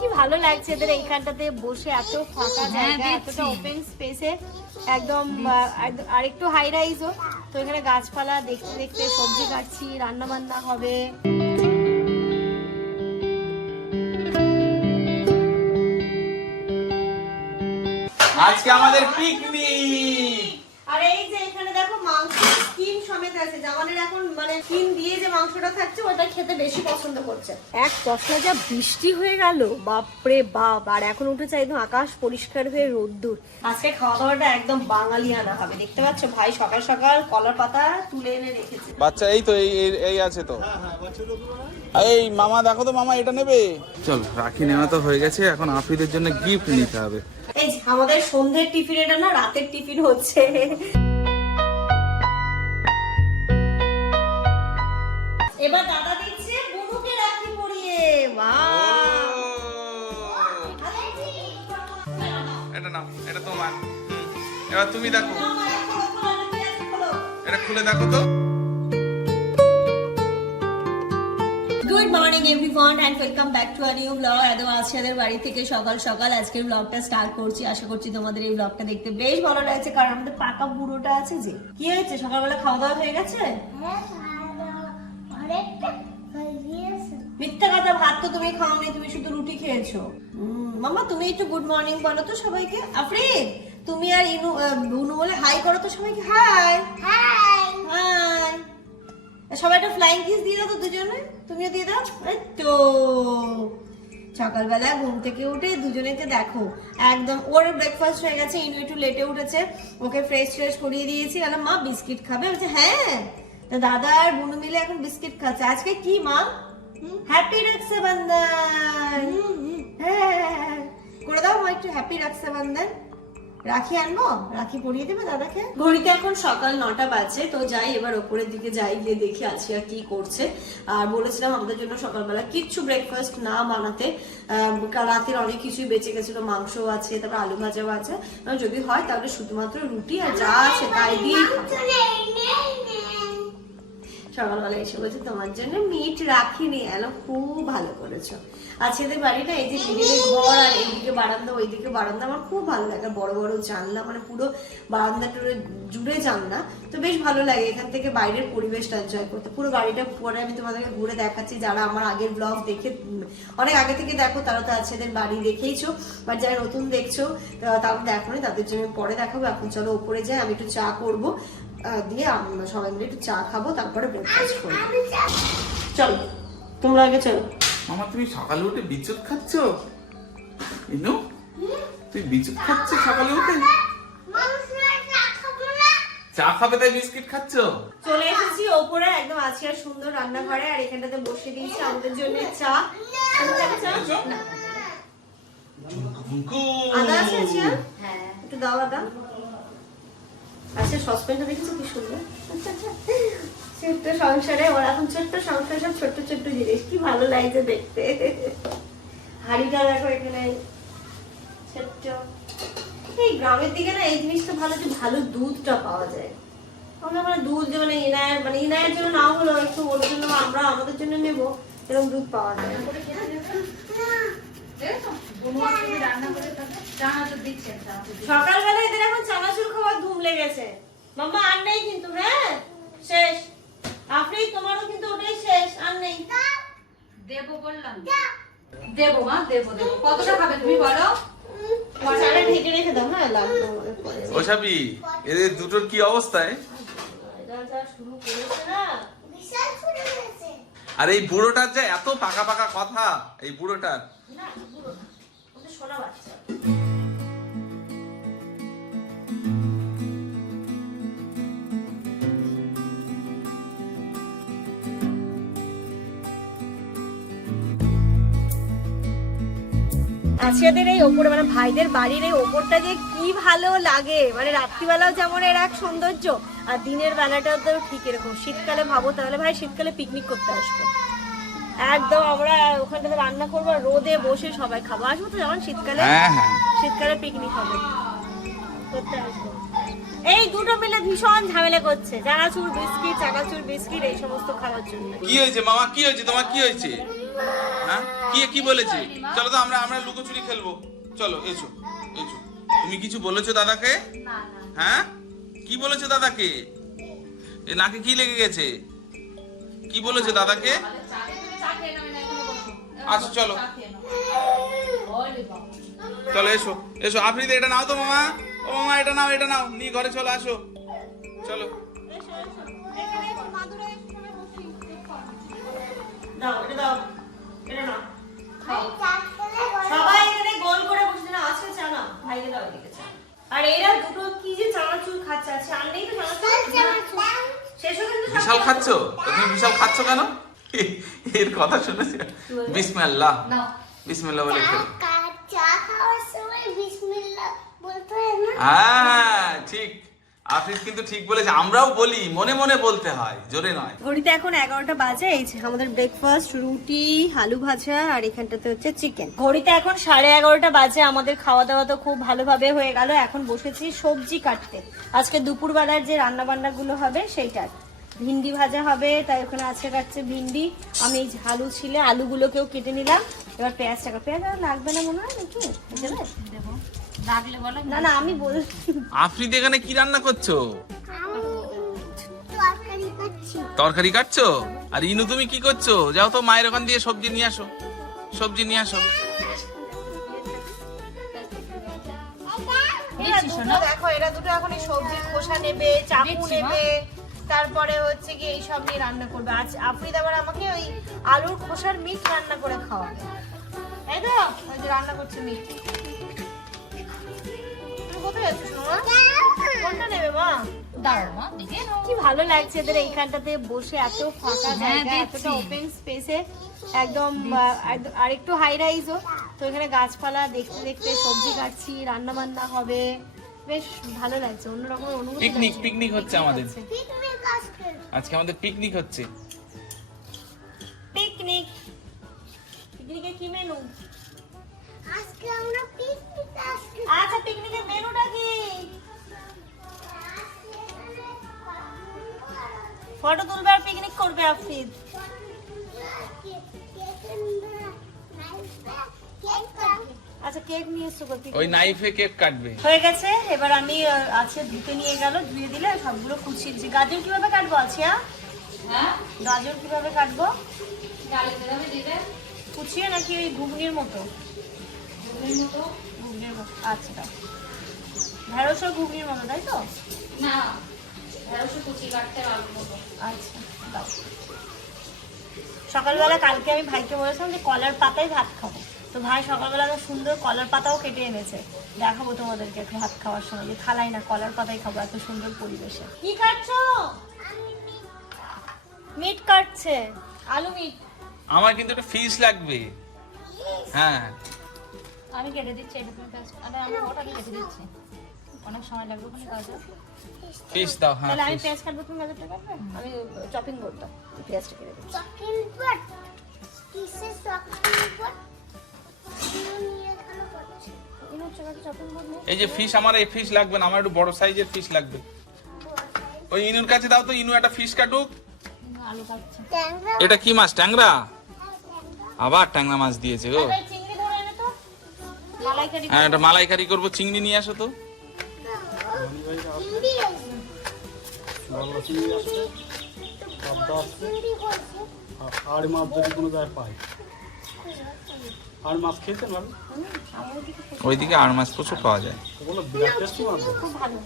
কি ভালো লাগছে এদের এইখানটাতে বসে এত ফাঁকা হ্যাঁ, জায়গা এতটা ওপেন স্পেসে একদম একদম- আর একটু হাই রাইজও তো এখানে গাছপালা দেখতে দেখতে সবজি কাটছি রান্না বান্না হবে। আজকে আমাদের পিকনিক আর এই যে এখানে দেখো মাংস স্কিন সমেত আছে জামানের এখন মানে স্কিন দিয়ে যে মাংসটা থাকছে ওটা খেতে বেশি পছন্দ করছে। এক পশলা যা বৃষ্টি হয়ে গেল বাপরে বাপ আর এখন উঠেছে একদম আকাশ পরিষ্কার হয়ে রোদ্দুর। আজকে খাওয়া দাওয়াটা একদম বাঙালিয়ানা হবে দেখতে পাচ্ছ ভাই সকাল সকাল কলার পাতা তুলে এনে রেখেছে। বাচ্চা এই তো এই এই- আছে তো। এই মামা দেখো তো মামা এটা নেবে? চল রাখি নেওয়া তো হয়ে গেছে এখন আফ্রিদের জন্য গিফট নিতে হবে। এই আমাদের সন্ধ্যের টিফিন এটা না রাতের টিফিন হচ্ছে। এবার দাদা দিচ্ছে বুনুকে রাখি পরিয়ে। বাহ এটা নাও এটা তোমার। এবার তুমি দেখো। এটা খুলে দেখো তো। Good morning everyone and welcome back to a new blog একদম আজকে বাড়ি থেকে সকাল সকাল আজকের ব্লগটা স্টার্ট করছি। আশা করছি তোমাদের এই ব্লগটা দেখতে বেশ ভালো লাগছে কারণ আমাদের পাকা বুড়োটা আছে যে। কি হয়েছে? সকালবেলা খাওয়া দাওয়া হয়ে গেছে? মিথ্যা কথা ভাত তো তুমি খাওনি তুমি শুধু রুটি খেয়েছো। মামা তুমি একটু গুড মর্নিং বলো তো সবাইকে। তুমি আর ইনু আহ, বুনু বলে হাই করো তো সবাইকে। হাই হাই সবাই একটা ফ্লাইং কিস দিয়ে দাও তো দুজনে। তুমিও দিয়ে দাও। তো সকালবেলা ঘুম থেকে উঠে দুজনেকে দেখো একদম ওর ব্রেকফাস্ট হয়ে গেছে ইনু একটু লেটে উঠেছে ওকে ফ্রেশ ফ্রেশ করিয়ে দিয়েছি। বললাম মা বিস্কিট খাবে? বলছে হ্যাঁ। দাদা আর বুনু মিলে এখন বিস্কিট খাচ্ছে। আজকে কি মা? হ্যাপি রক্ষাবন্ধন হ্যাঁ। করে দাও মা একটু হ্যাপি রক্ষাবন্ধন রাখি আনব? রাখি পরিয়ে দেবে দাদাকে? ঘড়িতে এখন সকাল নটা বাজে তো যাই এবার ওপরের দিকে যাই গিয়ে দেখি আছি আর কি করছে। আর বলেছিলাম আমাদের জন্য সকালবেলা কিচ্ছু ব্রেকফাস্ট না বানাতে। রাতের অনেক কিছুই বেঁচে গেছিল মাংস আছে তারপর আলু ভাজাও আছে। যদি হয় তাহলে শুধুমাত্র রুটি আর যা আছে তাই দিয়ে সকালবেলা এসে বলছে, তোমার জন্য মিট রাখিনি, এলো খুব ভালো করেছ। আজকে এদের বাড়িটা এই যে গ্রিলের ঘর আর এইদিকে বারান্দা, ওইদিকে বারান্দা আমার খুব ভালো লাগে। আর বড় বড় জানলা মানে পুরো বারান্দা টুরে জুড়ে জানলা, তো বেশ ভালো লাগে। এখান থেকে বাইরের পরিবেশটা এনজয় করতে। পুরো বাড়িটা পরে আমি তোমাদেরকে ঘুরে দেখাচ্ছি। যারা আমার আগের ব্লগ দেখে, অনেক আগে থেকে দেখো, তারা তো আছে এদের বাড়ি দেখেইছো বাট যারা নতুন দেখছ তারা দেখো তাদের জন্য পরে দেখাবো। এখন চলো ওপরে যাই, আমি একটু চা করব। দিয়ে আমরা সবাই মিলে একটু চা খাব তারপরে ব্রেকফাস্ট করব। চলো তোমরা আগে চলো। মামা তুমি সকালে উঠে বিচুট খাচ্ছ? ইনু তুই বিচুট খাচ্ছ সকালে উঠে? চা খাবে তাই বিস্কিট খাচ্ছ? চলে এসেছি ওপরে একদম আজকে আর সুন্দর রান্নাঘরে আর এখানটাতে বসে দিয়েছি আমাদের জন্য চা। চা? আদা আছে হ্যাঁ একটু দাও আদা। আচ্ছা সসপ্যানটা দেখেছ কি সুন্দর? ছোট্ট সংসারে ওর এখন ছোট্ট সংসার, সব ছোট্ট ছোট্ট জিনিস। কি ভালো লাগছে দেখতে। হাড়িটা দেখো এখানে ছোট্ট। এই গ্রামের দিকে না, এই জিনিসটা ভালো যে ভালো দুধটা পাওয়া যায়। আমরা মানে দুধ মানে ইনায়ের মানে ইনায়ের জন্য না হলো একটু ওর জন্য আমরা, আমাদের জন্য নেব, এরকম দুধ পাওয়া যায়। সকালবেলা এদের এখন চানাচুর খাওয়ার ধুম লেগেছে। মাম্মা আর নেই কিন্তু হ্যাঁ? শেষ। আপনি তোমারও কিন্তু ওটাই শেষ আর নেই। দেবো বললাম। দেবো মা দেবো দেবো। কতটা খাবে তুমি বলো? ঢেকে রেখে দাও হ্যাঁ লাগবে এদের দুটোর কি অবস্থায়? শুরু করেছে না আর এই বুড়োটার যে এত পাকা পাকা কথা এই বুড়োটার। আজকেদের এই ওপরে মানে ভাইদের বাড়ির এই ওপরটা যে কি ভালো লাগে? মানে রাত্রিবেলাও যেমন এর এক সৌন্দর্য আর দিনের বেলাটাও তো ঠিক এরকম। শীতকালে ভাবো তাহলে ভাই শীতকালে পিকনিক করতে আসব। একদম আমরা ওখানটাতে রান্না করব রোদে বসে সবাই খাব। আসব তো যেমন শীতকালে। হ্যাঁ হ্যাঁ। শীতকালে পিকনিক হবে। করতে আসব। এই দুটো মিলে ভীষণ ঝামেলা করছে। চানাচুর বিস্কিট চানাচুর বিস্কিট এই সমস্ত খাওয়ার জন্য। কি হয়েছে মামা? কি হয়েছে? তোমার কি হয়েছে? হ্যাঁ? কি কি বলেছে? চলো তো আমরা আমরা লুকোচুরি খেলব। চলো এসো এসো। তুমি কিছু বলেছ দাদাকে? না না। হ্যাঁ? কি বলেছে দাদাকে? এ নাকে কি লেগে গেছে? কি বলেছে দাদাকে? আচ্ছা, চলো। চলো এসো এসো। আফ্রিদি এটা নাও তো মামা। ও মামা এটা নাও এটা নাও। নিয়ে ঘরে চলো আসো। চলো। সবাই এখানে গোল করে বসে না আছে চা না ভাইকে দাও এদিকে চা। আর এরা দুটো কি যে চানাচুর খাচ্ছে আছে আর তো চানাচুর বিশাল সব? খাচ্ছ? তুমি বিশাল খাচ্ছো কেন? এর কথা শুনেছি। বিসমিল্লাহ। বিসমিল্লাহ বলে চা খাওয়ার সময় বিসমিল্লাহ বলতে হয় না? হ্যাঁ। আফিস কিন্তু ঠিক বলেছে আমরাও বলি মনে মনে বলতে হয় জোরে নয়। ঘড়িতে এখন এগারোটা বাজে এই যে আমাদের ব্রেকফাস্ট রুটি আলু ভাজা আর এখানটাতে হচ্ছে চিকেন ঘড়িতে এখন সাড়ে এগারোটা বাজে আমাদের খাওয়া দাওয়া তো খুব ভালোভাবে হয়ে গেল এখন বসেছি সবজি কাটতে। আজকে দুপুরবেলার যে রান্না বান্না গুলো হবে সেইটার। ভিন্ডি ভাজা হবে তাই ওখানে আছে কাটছে ভিন্ডি। আমি এই আলু ছিলে আলুগুলোকেও কেটে নিলাম। এবার পেঁয়াজ টাকা পেঁয়াজ আর লাগবে না মনে হয় নাকি? দেবে? রাখলে বলো না না আমি বল আফ্রিদি এখানে কি রান্না করছ? তরকারি কাটছো? আর ইনু তুমি কি করছ? যাও তো মায়ের ওখান দিয়ে সবজি নিয়ে আসো। সবজি নিয়ে আসো। দেখো এরা দুটো এখন এই সবজির খোসা নেবে চাকু নেবে তারপরে হচ্ছে কি এই সব নিয়ে রান্না করবে। আজ আফরিদ আবার আমাকে ওই আলুর খোসার মিট রান্না করে খাওয়াবে। তাই তো? ওই যে রান্না করছে মিট। কোথায় কোনটা নেবে মা? দাও মা দেখে কি ভালো লাগছে এদের এইখানটাতে বসে এত ফাঁকা হ্যাঁ, জায়গা এতটা ওপেন স্পেসে একদম আর একটু হাই রাইজও তো এখানে গাছপালা দেখতে দেখতে সবজি কাটছি রান্না বান্না হবে। বেশ ভালো লাগছে অন্যরকম অনুভূতি পিকনিক পিকনিক হচ্ছে আমাদের। আজকে আমাদের পিকনিক হচ্ছে। পিকনিক পিকনিকে কি মেনু আজকে আমরা পিকনিক আচ্ছা পিকনিকের মেনুটা কি? ফটো তুলবে আর পিকনিক করবে আফরিদ আচ্ছা কেক নিয়ে ওই নাইফে কেক কাটবে। হয়ে গেছে। এবার আমি আছে ধুতে নিয়ে গেল ধুয়ে দিলে সবগুলো কুচিয়েছি গাজর কীভাবে কাটবো আছে হ্যাঁ? গাজর কীভাবে কাটবো? কুচিয়ে নাকি ওই ঘুগনির মতো? ঘুগনির মতো? আচ্ছা। দাও ঢেঁড়সও ঘুগনির মতো তাই তো? না কাটতে আচ্ছা দাও। সকালবেলা কালকে আমি ভাইকে বলেছিলাম যে কলার পাতায় ভাত খাব। তো ভাই সকালবেলা তো সুন্দর কলার পাতাও কেটে এনেছে। দেখাবো তোমাদেরকে ভাত খাওয়ার সময় যে থালাই না কলার পাতায় খাব এত সুন্দর পরিবেশে। কি কাটছো মিট। কাটছে। আলু মিট। আমার কিন্তু একটা ফিস লাগবে। হ্যাঁ। আমি কেটে দিচ্ছি এটা তুমি পেঁয়াজ আরে আমি ওটাকে কেটে দিচ্ছি। অনেক সময় লাগবে ওখানে কাজে ফিস দাও হ্যাঁ তাহলে আমি। পেঁয়াজ কাটবো তুমি গাজরটা কাটবে? আমি চপিং করতে পেঁয়াজটা কেটে দিচ্ছি। চকিং পট পট চোখাকে চপিং করব এই যে ফিশ আমার এই ফিশ লাগবে না আমার একটু বড় সাইজের ফিশ লাগবে। ওই ইনুর কাছে দাও তো ইনু একটা ফিশ কাটুক। আলু কাটছে। ট্যাংরা এটা কি মাছ ট্যাংরা? আবার ট্যাংরা মাছ দিয়েছে গো। হ্যাঁ এটা মালাইকারি করব চিংড়ি নিয়ে আসো তো। আর আর মাছ যদি কোনো জায়গায় পাই আর মাছ খেয়েছেন ভালো ওইদিকে আর মাছ প্রচুর পাওয়া যায়। ওগুলো বিরাট টেস্টি মাছ খুব ভালো।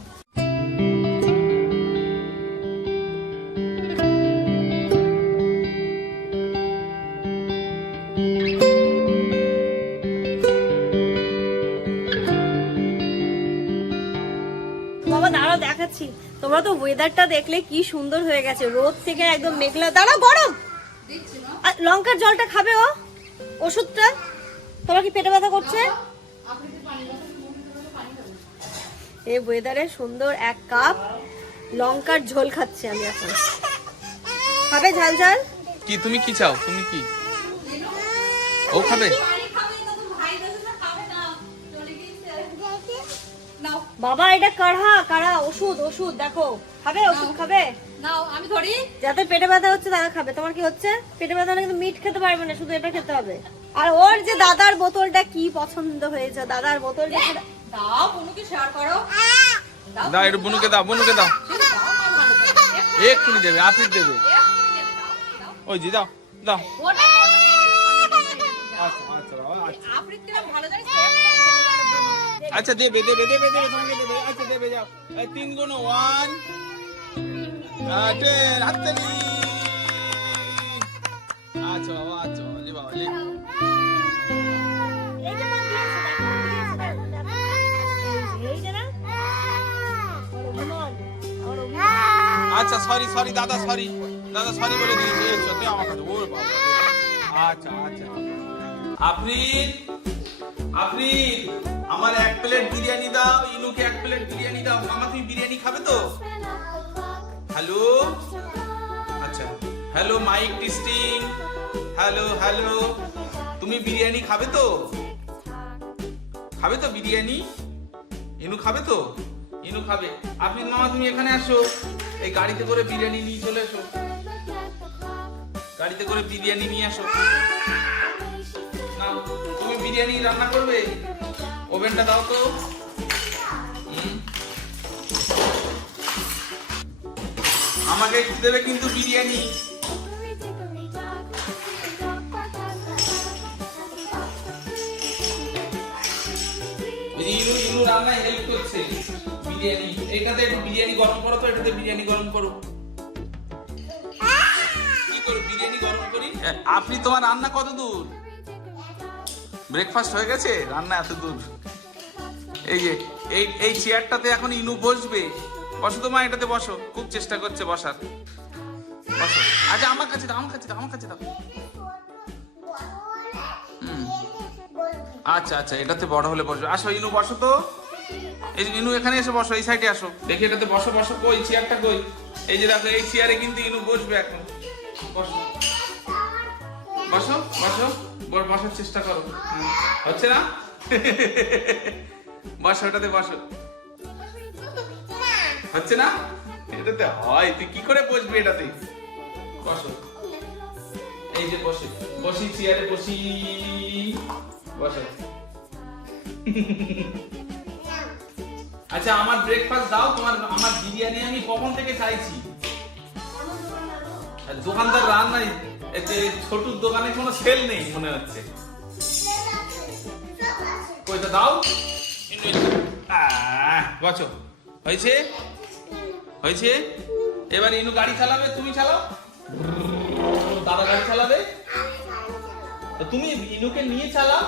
তোমরা তো ওয়েদারটা দেখলে কি সুন্দর হয়ে গেছে। রোদ থেকে একদম মেঘলা। দাঁড়া গরম! লঙ্কার জলটা খাবে ও? ওষুধটা? তোমার কি পেটে ব্যথা করছে? এই ওয়েদারে সুন্দর এক কাপ লঙ্কার ঝোল খাচ্ছি আমি এখন। খাবে ঝাল ঝাল? কি, তুমি কি চাও? তুমি কি? ও খাবে? বাবা এটা কাঢ়া কাঢ়া ওষুধ ওষুধ দেখো। খাবে ওষুধ খাবে? নাও আমি ধরি। যাতে পেটে ব্যথা হচ্ছে তারা খাবে। তোমার কি হচ্ছে? পেটে ব্যথা হলে কিন্তু মিট খেতে পারবে না শুধু এটা খেতে হবে। আর ওর যে দাদার বোতলটা কি পছন্দ হয়েছে দাদার বোতলটা কি- দাও বুনুকে শেয়ার করো। দাও একটু বুনুকে দাও বুনুকে দাও। এক্ষুনি দেবে আফিস দেবে। ওই জি দাও দাও। আচ্ছা আচ্ছা বাবা আচ্ছা। ভালো জানিস আচ্ছা দেবে দেবে দেবে দেবে তোমাকে দেবে আচ্ছা দেবে যাও। এই তিন গুণ ওয়ান। টেন হাততালি। আচ্ছা বাবা আচ্ছা লে বাবা লে। আচ্ছা সরি সরি দাদা সরি দাদা সরি বলে দিয়েছি এই সত্যি আমার কাছে ওর বাবা। আচ্ছা আচ্ছা। আফরিন আফরিন, আমার এক প্লেট বিরিয়ানি দাও, ইনুকে এক প্লেট বিরিয়ানি দাও। মামা, তুমি বিরিয়ানি খাবে তো? হ্যালো আচ্ছা। Hello mike testing hello hello তুমি বিরিয়ানি খাবে তো? খাবে তো বিরিয়ানি? ইনু খাবে তো? ইনু খাবে। আপনি মামা, তুমি এখানে আসো। এই গাড়িতে করে বিরিয়ানি নিয়ে চলে এসো। গাড়িতে করে বিরিয়ানি নিয়ে আসো। তুমি বিরিয়ানি রান্না করবে? ওভেনটা দাও তো। আমাকে দেবে কিন্তু বিরিয়ানি। একটু গরম করো এটাতে বিরিয়ানি গরম করো। কি বিরিয়ানি গরম করি? আপনি তোমার রান্না কত দূর ব্রেকফাস্ট হয়ে গেছে? রান্না এত দূর। এই যে, এই এই চেয়ারটাতে এখন ইনু বসবে। বসো তো মা, এটাতে বসো। খুব চেষ্টা করছে বসার। বসো। আচ্ছা আমার কাছে দাও, আমার কাছে দাও, আমার কাছে দাও। আচ্ছা আচ্ছা এটাতে বড় হলে বসো আসো, ইনু, বসো তো। এই ইনু, এখানে এসে, বসো, এই সাইডে আসো। দেখি, এটাতে বসো বসো, কই? চেয়ারটা কই? এই যে, দেখো, এই চেয়ারে কিন্তু ইনু বসবে এখন। বসো। বসো বসো। বসার চেষ্টা করো। হচ্ছে না? বসো, ওটাতে বসো। হচ্ছে না? এটাতে হয়। তুই কি করে বসবি এটাতে? বসো। এই যে বসে। বসি, চেয়ারে বসি। বসো। আচ্ছা আমার ব্রেকফাস্ট দাও। তোমার, আমার বিরিয়ানি আমি কখন থেকে চাইছি? দোকানদার রান্নাই যে ছোটুর দোকানে কোনো সেল নেই মনে হচ্ছে। কইটা দাও। বসো। হয়েছে? হয়েছে? এবার ইনু গাড়ি চালাবে, তুমি চালাও। দাদা গাড়ি চালাবে। তুমি ইনুকে নিয়ে চালাও।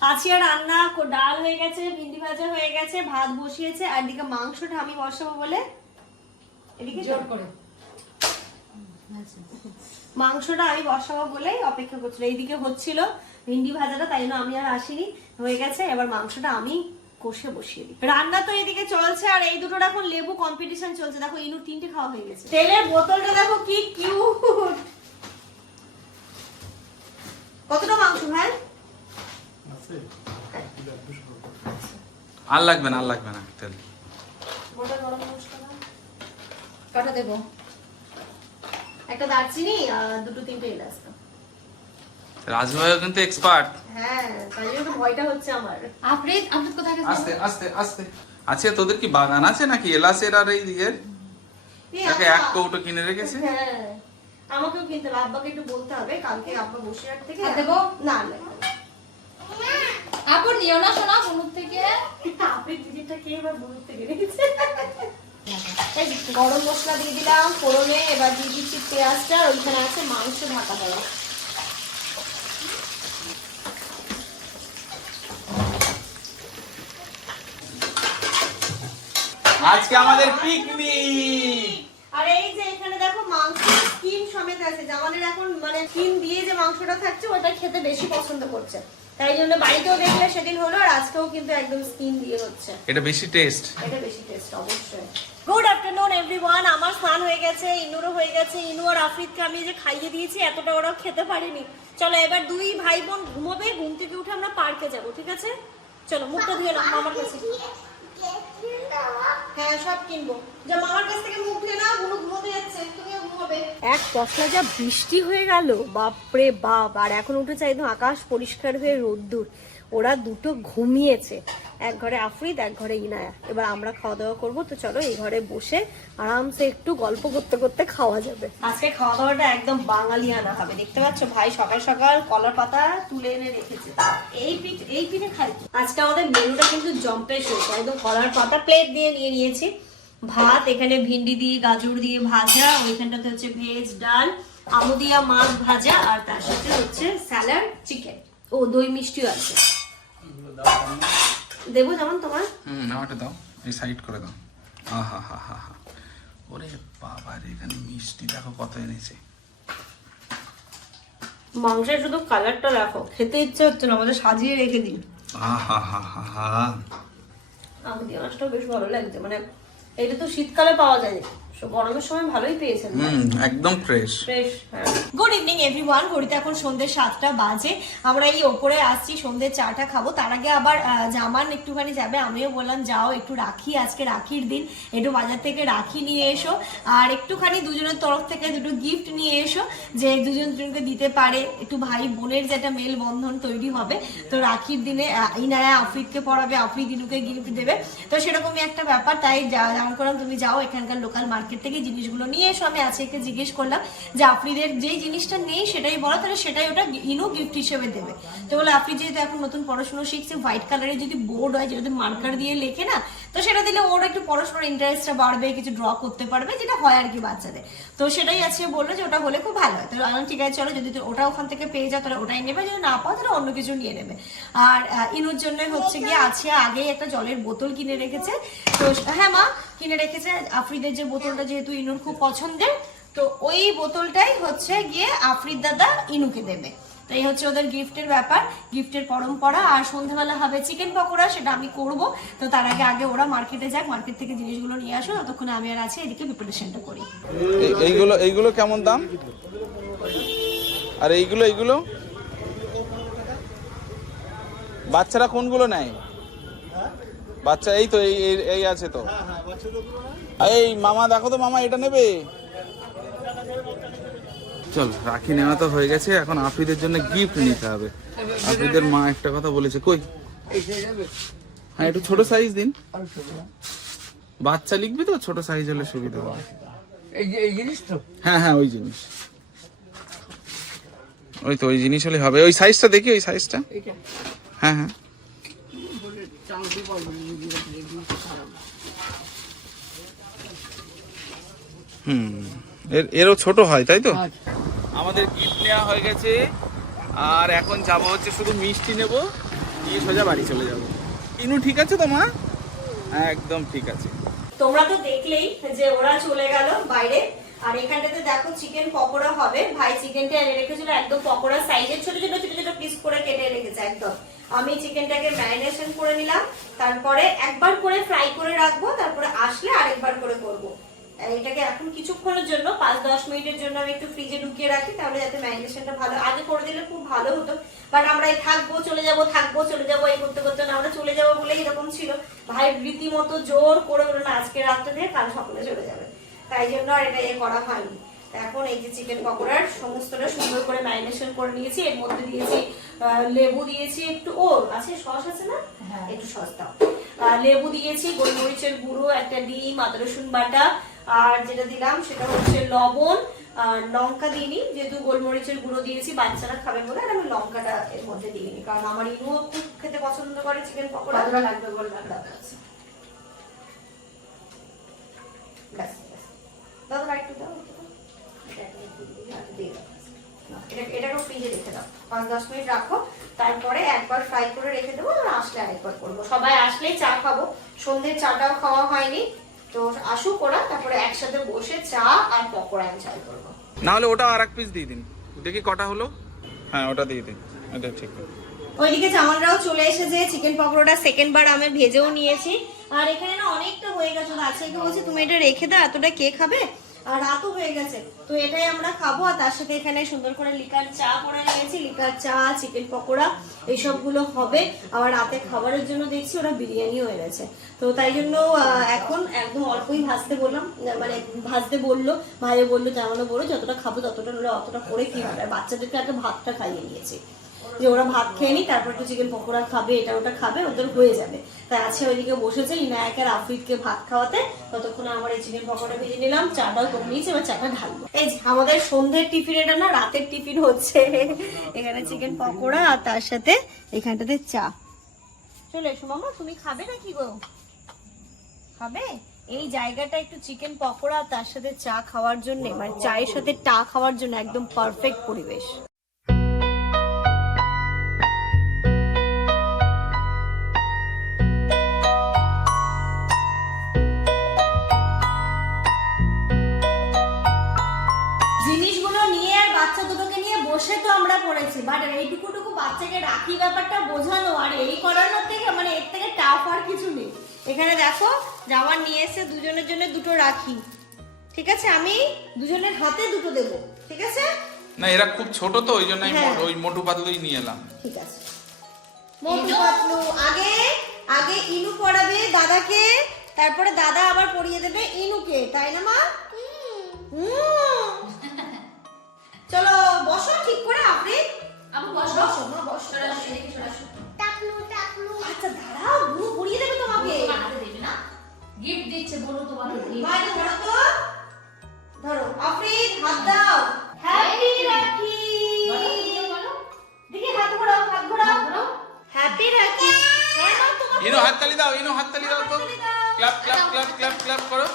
আছিয়া রান্না, ডাল হয়ে গেছে, ভিন্ডি ভাজা হয়ে গেছে, ভাত বসিয়েছে, আর দিকে মাংসটা আমি বসাবো বলে এদিকে জোর করে। মাংসটা আমি বসাবো বলেই অপেক্ষা করছিল। এইদিকে হচ্ছিল ভিন্ডি ভাজাটা তাই জন্য আমি আর আসিনি। হয়ে গেছে এবার মাংসটা আমি কষে বসিয়ে দিই। রান্না তো এদিকে চলছে আর এই দুটোর এখন লেবু কম্পিটিশন চলছে। দেখো ইনু তিনটে খাওয়া হয়ে গেছে। তেলের বোতলটা দেখো কি কিউট কতটা মাংস ভাই আর লাগবে না আর লাগবে না তেল গোটা গরম মশলা দাও। কটা দেবো? একটা দারচিনি আর দুটো তিনটে এলাচ। রাজভাইও কিন্তু এক্সপার্ট হ্যাঁ তাই জন্য তো ভয়টা হচ্ছে আমার। আফ্রিদ আফ্রিদ কোথায় গেছে আস্তে আস্তে আস্তে। আছে তোদের কি বাগান আছে নাকি এলাচের আর এই দিকের তাকে এক কৌটো কিনে রেখেছে? হ্যাঁ আমাকেও কিনতে হবে। আব্বাকে একটু বলতে হবে কালকে আব্বা থেকে আর দেবো? না না। আপু নিও না শোনা বনুর থেকে। আপনি দিদিটা কে এবার বলতে থেকে রেখেছে? গরম মশলা দিয়ে দিলাম ফোড়নে এবার দিয়ে দিচ্ছি পেঁয়াজটা আর ওইখানে আছে মাংস ঢাকা দেওয়া আজকে আমাদের পিকনিক আর এই যে এখানে দেখো মাংস স্কিন সমেত আছে জামানের এখন মানে স্কিন দিয়ে যে মাংসটা থাকছে ওটা খেতে বেশি পছন্দ করছে। তাই জন্য বাড়িতেও দেখলে সেদিন হলো আর আজকেও কিন্তু একদম স্কিন দিয়ে হচ্ছে। এটা বেশি টেস্ট এটা বেশি টেস্ট অবশ্যই। গুড আফটারনুন এভরিওয়ান আমার স্নান হয়ে গেছে, ইনুরও হয়ে গেছে। ইনু আর আফরিদকে আমি যে খাইয়ে দিয়েছি, এতটা ওরাও খেতে পারেনি। চলো এবার দুই ভাই বোন ঘুমোবে, ঘুম থেকে উঠে আমরা পার্কে যাব, ঠিক আছে? চলো, মুখটা ধুয়ে নাও আমার কাছে। হ্যাঁ সব কিনবো। যা, মামার কাছ থেকে মুখ ধুয়ে নাও ঘুমোতে যাচ্ছে, তুমিও ঘুমোবে। এক পশলা যা বৃষ্টি হয়ে গেল, বাপরে বাপ, আর এখন উঠেছে একদম আকাশ পরিষ্কার হয়ে রোদ্দুর। ওরা দুটো ঘুমিয়েছে। এক ঘরে আফরিদ, এক ঘরে ইনায়া। এবার আমরা খাওয়া দাওয়া করব, তো চলো এই ঘরে বসে আরামসে একটু গল্প করতে করতে খাওয়া যাবে। আজকে খাওয়া দাওয়াটা একদম বাঙালি বাঙালিয়ানা হবে। দেখতে পাচ্ছ ভাই সকাল সকাল কলার পাতা তুলে এনে রেখেছে। এই পিঠ, এই পিঠে খাই। আজকে আমাদের মেনুটা কিন্তু জম্পে শেষ। একদম কলার পাতা প্লেট দিয়ে নিয়ে নিয়েছি। ভাত, এখানে ভিন্ডি দিয়ে, গাজর দিয়ে ভাজা ওইখানটাতে হচ্ছে ভেজ ডাল আমু দিয়া মাছ ভাজা, আর তার সাথে হচ্ছে স্যালাড, চিকেন। ও, দই মিষ্টিও আছে। দেবো যেমন তোমার। হুম আমারটা দাও। এই সাইড করে দাও। আহা হা হা হা। ওরে বাবা রে এখানে মিষ্টি দেখো কত এনেছে। মাংসের শুধু কালারটা রাখো। খেতে ইচ্ছে হচ্ছে না আমাদের সাজিয়ে রেখে দিন। আহা হা হা হা। আমু দিয়া মাছটাও বেশ ভালো লাগছে। মানে এটা তো শীতকালে পাওয়া যায়। গরমের সময় ভালোই পেয়েছেন হুম একদম ফ্রেশ গুড ইভিনিং এভরিওয়ান ঘড়িতে এখন সন্ধ্যে সাতটা বাজে। আমরা এই ওপরে আসছি সন্ধ্যে চাটা খাব। তার আগে আবার জামান একটুখানি যাবে। আমিও বললাম যাও একটু রাখি আজকে রাখির দিন। একটু বাজার থেকে রাখি নিয়ে এসো। আর একটুখানি দুজনের তরফ থেকে দুটো গিফট নিয়ে এসো যে দুজন দুজনকে দিতে পারে। একটু ভাই বোনের যে একটা মেল বন্ধন তৈরি হবে তো রাখির দিনে আহ, ইনায়া আফ্রিদকে পড়াবে আফ্রিদ ইনুকে গিফট দেবে। তো সেরকমই একটা ব্যাপার। তাই যা- যেমন করলাম তুমি যাও এখানকার লোকাল মার্কেট থেকে জিনিসগুলো নিয়ে এসো, আমি আজকে জিজ্ঞেস করলাম যে আফ্রিদের যেই জিনিসটা নেই সেটাই বলো, তাহলে সেটাই ওটা ইনো গিফট হিসেবে দেবে। তো বলে আফ্রি যেহেতু এখন নতুন পড়াশোনা শিখছে হোয়াইট কালারের যদি বোর্ড হয়, যেটাতে মার্কার দিয়ে লেখে না তো সেটা দিলে ওর একটু পড়াশোনার ইন্টারেস্টটা বাড়বে, কিছু ড্র করতে পারবে, যেটা হয় আর কি বাচ্চাদের। তো সেটাই আজকে বলল যে ওটা হলে খুব ভালো হয়। তো আমি ঠিক আছে, চলো, যদি ওটা ওখান থেকে পেয়ে যাও, তাহলে ওটাই নেবে, যদি না পাও, তাহলে অন্য কিছু নিয়ে নেবে। আর ইনুর জন্য হচ্ছে গিয়ে আছে আগেই একটা জলের বোতল কিনে রেখেছে। তো হ্যাঁ মা, কিনে রেখেছে আফ্রিদের যে বোতলটা, যেহেতু ইনুর খুব পছন্দের, তো ওই বোতলটাই হচ্ছে গিয়ে আফ্রিদ দাদা ইনুকে দেবে। তো এই হচ্ছে ওদের গিফটের ব্যাপার, গিফটের পরম্পরা, আর সন্ধ্যাবেলা হবে চিকেন পকোড়া, সেটা আমি করব। তো তার আগে আগে ওরা মার্কেটে যাক, মার্কেট থেকে জিনিসগুলো নিয়ে আসো ততক্ষণে আমি আর আছি, এদিকে প্রিপারেশনটা করি। এই- এইগুলো এইগুলো কেমন দাম? আর এইগুলো এইগুলো? বাচ্চারা কোনগুলো নেয়? বাচ্চা, এই তো এই- এই আছে তো। এই মামা, দেখো তো মামা, এটা নেবে? চল রাখি নেওয়া তো হয়ে গেছে এখন আফ্রিদের জন্য গিফট নিতে হবে। আফ্রিদের মা একটা কথা বলেছে কই? হ্যাঁ একটু ছোট সাইজ দিন। বাচ্চা লিখবি তো ছোট সাইজ হলে সুবিধা হবে। এই যে এই জিনিস তো? হ্যাঁ হ্যাঁ ওই জিনিস। ওই তো ওই জিনিস হলে হবে। ওই সাইজটা দেখি ওই সাইজটা হ্যাঁ হ্যাঁ। হুম এর এরও ছোট হয় তাই তো? আমাদের গিফট নেওয়া হয়ে গেছে। আর এখন যাব হচ্ছে শুধু মিষ্টি নেব, নিয়ে সোজা বাড়ি চলে যাব। ইনু, ঠিক আছে তো মা? একদম ঠিক আছে। তোমরা তো দেখলেই যে ওরা চলে গেল বাইরে। আর এখানটাতে দেখো চিকেন পকোড়া হবে। ভাই চিকেনটা এনে রেখেছিল একদম পকোড়া সাইজের ছোট ছোট ছোট ছোট পিস করে কেটে রেখেছে একদম। আমি চিকেনটাকে ম্যারিনেশন করে নিলাম। তারপরে একবার করে ফ্রাই করে রাখব, তারপরে আসলে আরেকবার করে করব। এটাকে এখন কিছুক্ষণের জন্য পাঁচ দশ মিনিটের জন্য আমি একটু ফ্রিজে ঢুকিয়ে রাখি তাহলে যাতে ম্যারিনেশনটা ভালো আগে করে দিলে খুব ভালো হতো। বাট আমরা এই থাকব চলে যাব থাকব চলে যাব এই করতে করতে না আমরা চলে যাব বলে এরকম ছিল। ভাই রীতিমতো জোর করে বলে না আজকে রাত্রে থেকে কাল সকালে চলে যাবে। তাই জন্য আর এটা এ করা হয়নি। এখন এই যে চিকেন পকোড়ার সমস্তটা সুন্দর করে ম্যারিনেশন করে নিয়েছি এর মধ্যে দিয়েছি লেবু দিয়েছি একটু ও আছে সস আছে না? একটু সস দাও। লেবু দিয়েছি গোলমরিচের গুঁড়ো একটা ডিম আদা রসুন বাটা আর যেটা দিলাম সেটা হচ্ছে লবণ আর লঙ্কা দিইনি যেহেতু গোলমরিচের গুঁড়ো দিয়েছি বাচ্চারা খাবে বলে আর আমি লঙ্কাটা এর মধ্যে দিইনি কারণ আমার ইনুও খুব খেতে পছন্দ করে চিকেন পকোড়া। লাগবে বলে ব্যাস, ব্যাস। দাও, দাও, একটু দাও, দাও। ফ্রিজে রেখে পাঁচ দশ মিনিট রাখো তারপরে একবার ফ্রাই করে রেখে দেবো আর আসলে আরেকবার করব। সবাই আসলেই চা খাব। সন্ধ্যের চাটাও খাওয়া হয়নি তো আসুক ওরা তারপরে একসাথে বসে চা আর পকোড়া এনজয় করব। না হলে ওটা আর এক পিস দিয়ে দিন। দেখি কটা হলো। হ্যাঁ ওটা দিয়ে দিন। এটা ঠিক ওইদিকে জামালরাও চলে এসেছে চিকেন পকোড়াটা সেকেন্ড বার আমি ভেজেও নিয়েছি। আর এখানে না অনেকটা হয়ে গেছে আজকে বলছি? তুমি এটা রেখে দাও এতটা কে খাবে? আর রাতও হয়ে গেছে। তো এটাই আমরা খাব, আর তার সাথে এখানে সুন্দর করে লিকার চা করে নিয়েছি, লিকার চা, চিকেন পকোড়া, এইসবগুলো হবে। আবার রাতে খাবারের জন্য দেখছি ওরা বিরিয়ানিও এনেছে। তো তাই জন্য এখন একদম অল্পই ভাজতে বললাম মানে ভাজতে বলল, ভাইও বলল জানানো বলল যতটা খাব ততটা নলে অতটা করে কি হবে বাচ্চাদেরকে আগে ভাতটা খাইয়ে নিয়েছি। যে ওরা ভাত খেয়ে নি তারপর একটু চিকেন পকোড়া খাবে, এটা ওটা খাবে, ওদের হয়ে যাবে। তাই আছে ওইদিকে বসেছে ইনায়ক আর আফরিদকে ভাত খাওয়াতে। ততক্ষণে আমার এই চিকেন পকোড়া ভেজে নিলাম, চাটাও করে নিয়েছি, এবার চাটা ঢালবো। এই আমাদের সন্ধ্যের টিফিন এটা না রাতের টিফিন হচ্ছে। এখানে চিকেন পকোড়া আর তার সাথে এখানটাতে চা। চলে এসো মামা, তুমি খাবে নাকি গো? খাবে? এই জায়গাটা একটু চিকেন পকোড়া তার সাথে চা খাওয়ার জন্য মানে চায়ের সাথে টা খাওয়ার জন্য একদম পারফেক্ট পরিবেশ। বসে তো আমরা পড়েছি বাট এইটুকুটুকু বাচ্চাকে রাখি ব্যাপারটা বোঝানো আর এই করানোর থেকে মানে এর থেকে টাফ আর কিছু নেই। এখানে দেখো জামা নিয়ে এসে দুজনের জন্য দুটো রাখি। ঠিক আছে? আমি দুজনের হাতে দুটো দেবো। ঠিক আছে? না এরা খুব ছোট তো ওই জন্য হ্যাঁ। ওই মোটু পাতলুই নিয়ে এলাম। ঠিক আছে। মোটু পাতলু আগে আগে ইনু পড়াবে দাদাকে তারপরে দাদা আবার পড়িয়ে দেবে ইনুকে তাই না মা? হুম। চলো বসো ঠিক করে আপনি আমি বসো বসো মা বসো। চলে আসো এদিকে চলে আসো টাকলু টাকলু। আচ্ছা দাঁড়াও গুরু পড়িয়ে দেবে তোমাকে। তোমার হাতে দেবে না। গিফট দিচ্ছে বলো তোমাকে gift। ভাই ধরো তো। ধরো আফরিদ হাত দাও। হ্যাপি রাখি। বলো, দেখি হাত ঘোরাও হাত ঘোরাও। বলো। হ্যাপি রাখি। হ্যাঁ ইনো হাততালি দাও ইনো হাততালি দাও তো। Clap clap clap clap clap করো।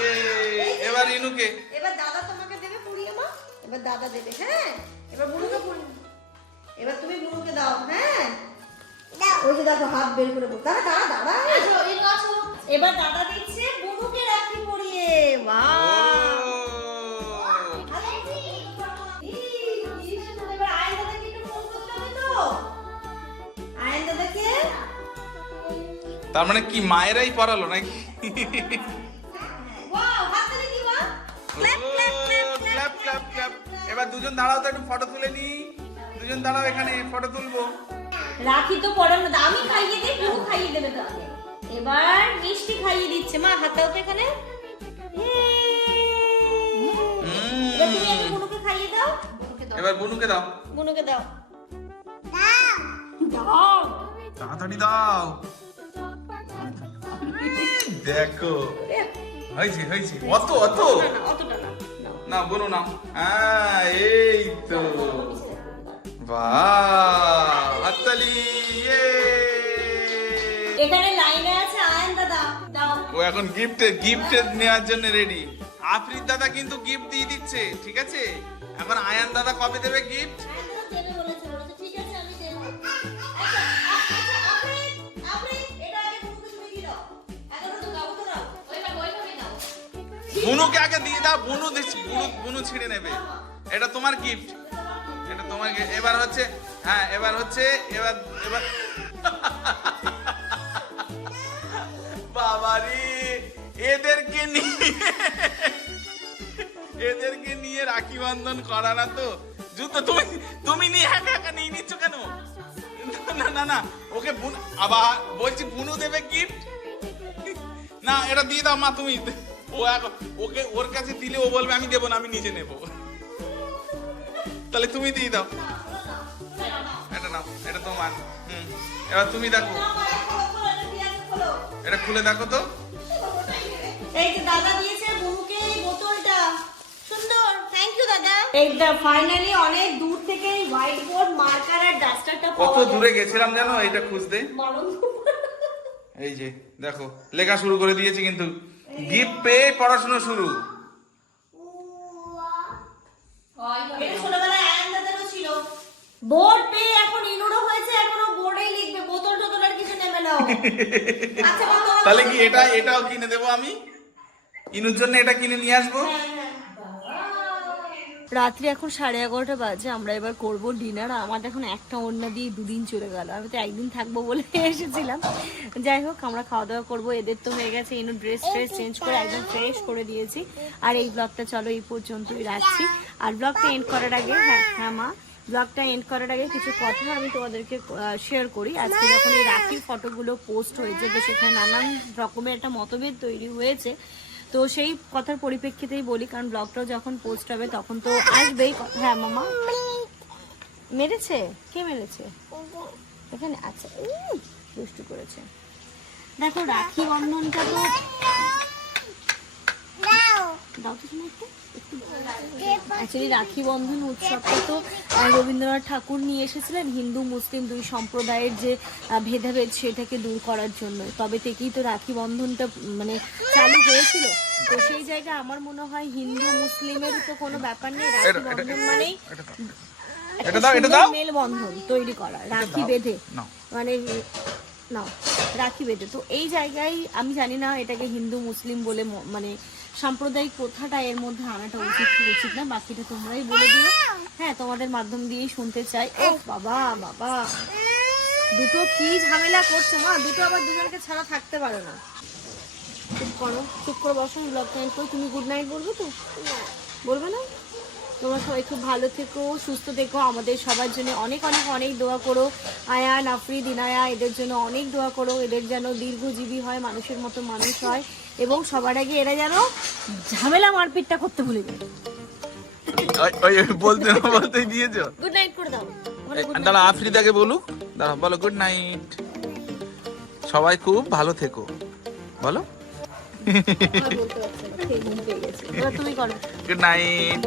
এ এবার ইনুকে। এবার দাদা মা এবার দাদা দেবে হ্যাঁ এবার বুনুকে পুড়ি এবার তুমি বুনুকে দাও হ্যাঁ ওই যে দেখো হাত বের করে বল দাদা দাদা দাদা আসো, এদিকে আসো। এবার দাদা দিচ্ছে বুনুকে রাখি পরিয়ে বাহ তার মানে কি মায়েরাই পড়ালো নাকি ক্ল্যাপ ক্ল্যাপ ক্ল্যাপ এবার দুজন দাঁড়াও তো একটু ফটো তুলে নি দুজন দাঁড়াও এখানে ফটো তুলবো। রাখি তো পড়ানো আমি খাইয়ে দিই পুরো খাইয়ে দেবে তো এবার মিষ্টি খাইয়ে দিচ্ছে মা হাতাও তো এখানে। তুমি বুনুকে খাইয়ে দাও। এবার বুনুকে দাও। বুনুকে দাও। দাও। তাড়াতাড়ি দাও। দেখো। হয়েছে হয়েছে। অত অত। অতটা না Bruno না। হ্যাঁ এই তো। বাহ হাততালি ইয়ে। এখানে লাইনে আছে আয়ন দাদা দাও। ও এখন গিফটের গিফট নেওয়ার জন্য রেডি আফরিদ দাদা কিন্তু গিফট দিয়ে দিচ্ছে ঠিক আছে? এখন আয়ান দাদা কবে দেবে গিফট বুনুকে আগে দিয়ে দাও, বুনু দিচ্ছি বুনু বুনু ছিঁড়ে নেবে। এটা তোমার গিফট এটা তোমার এবার হচ্ছে হ্যাঁ এবার হচ্ছে, এবার এবার। বাবারে, এদেরকে নিয়ে এদেরকে নিয়ে রাখি বন্ধন করা না তো। জুতো তুমি তুমি নিয়ে একা একা নিয়ে নিচ্ছ কেন? না না না, ওকে বুন- আবার বলছি, বুনু দেবে গিফট না, এটা দিয়ে দাও, মা, তুমি। ও এখন ওকে ওর কাছে দিলে ও বলবে আমি দেবো না আমি নিজে নেব। তাহলে তুমি দিয়ে দাও। এটা নাও এটা তোমার হুম এবার তুমি দেখো। এটা খোলো দেখো তো। এই যে দাদা দিয়েছে বুনুকে এই বোতলটা। সুন্দর। থ্যাংক ইউ দাদা। এইটা ফাইনালি অনেক দূর থেকে হোয়াইট বোর্ড মার্কার আর ডাস্টারটা কত দূরে গেছিলাম জানো? এটা খুঁজতে। এই যে দেখো লেখা শুরু করে দিয়েছি কিন্তু গিফট পেয়ে পড়াশোনা শুরু। বোর্ড পেয়ে এখন ইনুরো হয়েছে এখনও বোর্ডেই লিখবে বোতল টোতল আর কিছু নেবে না। আচ্ছা তাহলে কি এটা এটাও কিনে দেবো আমি? ইনুর জন্য এটা কিনে নিয়ে আসব? রাত্রি এখন সাড়ে এগারোটা বাজে, আমরা এবার করব ডিনার আমাদের এখন একটা ওড়না দিয়ে দুদিন চলে গেল। আমি তো একদিন থাকব বলে এসেছিলাম। যাই হোক, আমরা খাওয়া দাওয়া করব, এদের তো হয়ে গেছে ইনু ড্রেস ট্রেস চেঞ্জ করে একদম ফ্রেশ করে দিয়েছি। আর এই ব্লগটা চলো এই পর্যন্তই রাখছি। আর ব্লগটা এন্ড করার আগে হ্যাঁ হ্যাঁ মা ব্লগটা এন্ড করার আগে কিছু কথা আমি তোমাদেরকে শেয়ার করি। আজকে যখন এই রাখির ফটোগুলো পোস্ট হয়েছে, তো সেখানে নানান রকমের একটা মতভেদ তৈরি হয়েছে। তো সেই কথার পরিপ্রেক্ষিতেই বলি, কারণ ব্লগটাও যখন পোস্ট হবে তখন তো আসবেই। হ্যাঁ মামা? মেরেছে? কে মেরেছে? এখানে আচ্ছা করেছে। দেখো, রাখি বন্ধনটা তো দাও তো অ্যাকচুয়ালি রাখি বন্ধন উৎসবটা তো রবীন্দ্রনাথ ঠাকুর নিয়ে এসেছিলেন হিন্দু মুসলিম দুই সম্প্রদায়ের যে ভেদাভেদ সেটাকে দূর করার জন্য। তবে থেকেই তো রাখি বন্ধনটা মানে চালু হয়েছিল। তো সেই জায়গায় আমার মনে হয় হিন্দু মুসলিমের তো কোনো ব্যাপার নেই। রাখি বন্ধন মানেই মেলবন্ধন তৈরি করা রাখি বেঁধে। মানে না রাখি বেঁধে। তো এই জায়গায় আমি জানি না এটাকে হিন্দু মুসলিম বলে মানে সাম্প্রদায়িক প্রথাটা এর মধ্যে আনাটা উচিত কি উচিত না, বাকিটা তোমরাই বলে দিও। হ্যাঁ তোমাদের মাধ্যম দিয়েই শুনতে চাই। ও বাবা বাবা। দুটো কি ঝামেলা করছ, মা? দুটো আবার দুজনকে ছাড়া থাকতে পারে না। চুপ করো, চুপ করে বসো ব্লগ টাইম করে। তুমি গুড নাইট বলবে তো? বলবে না? তোমরা সবাই খুব ভালো থেকো, সুস্থ থেকো। আমাদের সবার জন্য অনেক অনেক অনেক দোয়া করো। আয়া নাফরি দিনায়া, এদের জন্য অনেক দোয়া করো। এদের যেন দীর্ঘজীবী হয়, মানুষের মতো মানুষ হয়। এবং সবার আগে এরা যেন ঝামেলা মারপিটটা করতে ভুলে যায়। বলতে না বলতে দিয়েছ? গুড নাইট করে দাও। দাঁড়া আফ্রিদাকে বলুক। দাঁড়া বলো গুড নাইট সবাই খুব ভালো থেকো। বলো। Good night